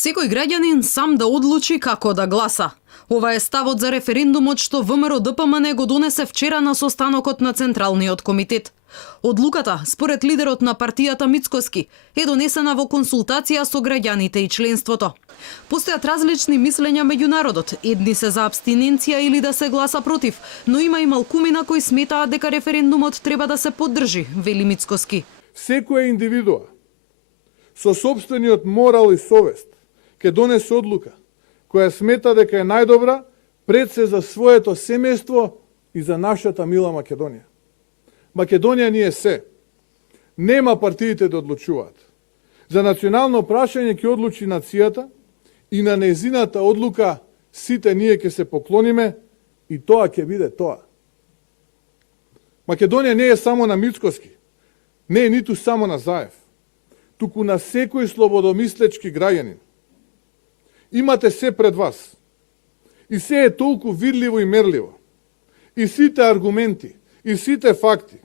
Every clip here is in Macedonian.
Секој граѓанин сам да одлучи како да гласа. Ова е ставот за референдумот што ВМРО-ДПМН го донесе вчера на состанокот на Централниот комитет. Одлуката, според лидерот на партијата Мицкоски, е донесена во консултација со граѓаните и членството. Постојат различни мислења меѓу народот. Едни се за абстиненција или да се гласа против, но има и малкумина кои сметаат дека референдумот треба да се поддржи, вели Мицкоски. Секоја индивидуа со сопствениот морал и совест ќе донесе одлука која смета дека е најдобра пред се за своето семејство и за нашата мила Македонија. Македонија ни е се. Нема партиите да одлучуваат. За национално прашање ќе одлучи нацијата и на незината одлука сите ние ќе се поклониме и тоа ќе биде тоа. Македонија не е само на Мицкоски, не е ниту само на Заев, туку на секој слободомислечки граѓанин. Имате се пред вас. И се е толку видливо и мерливо. И сите аргументи, и сите факти.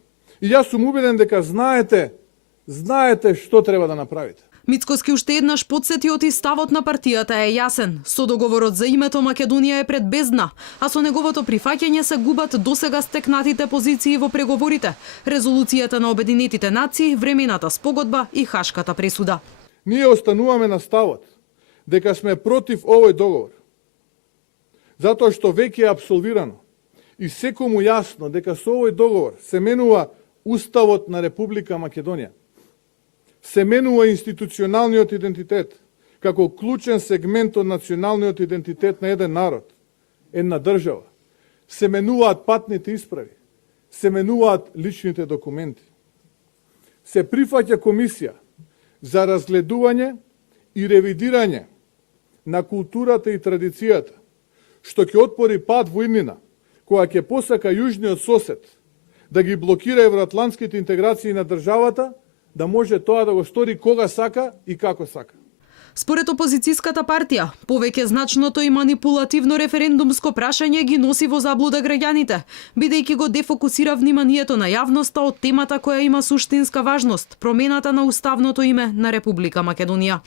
И јас сум убеден дека знаете што треба да направите. Мицкоски уште еднаш подсетиот и ставот на партијата е јасен. Со договорот за името Македонија е пред бездна, а со неговото прифаќање се губат досега стекнатите позиции во преговорите, резолуцијата на Обединетите нации, времената спогодба и Хашката пресуда. Ние остануваме на ставот дека сме против овој договор. Затоа што веќе е апсолвирано и секому јасно дека со овој договор се менува Уставот на Република Македонија. Се менува институционалниот идентитет како клучен сегмент од националниот идентитет на еден народ, една држава. Се менуваат патните исправи, се менуваат личните документи. Се прифаќа комисија за разгледување и ревидирање на културата и традицијата, што ќе отпори пат во иднина, која ќе посака јужниот сосед да ги блокира евроатлантските интеграции на државата, да може тоа да го стори кога сака и како сака. Според опозицијската партија, повеќе значното и манипулативно референдумско прашање ги носи во заблуда граѓаните, бидејќи го дефокусира вниманието на јавноста од темата која има суштинска важност, промената на уставното име на Република Македонија.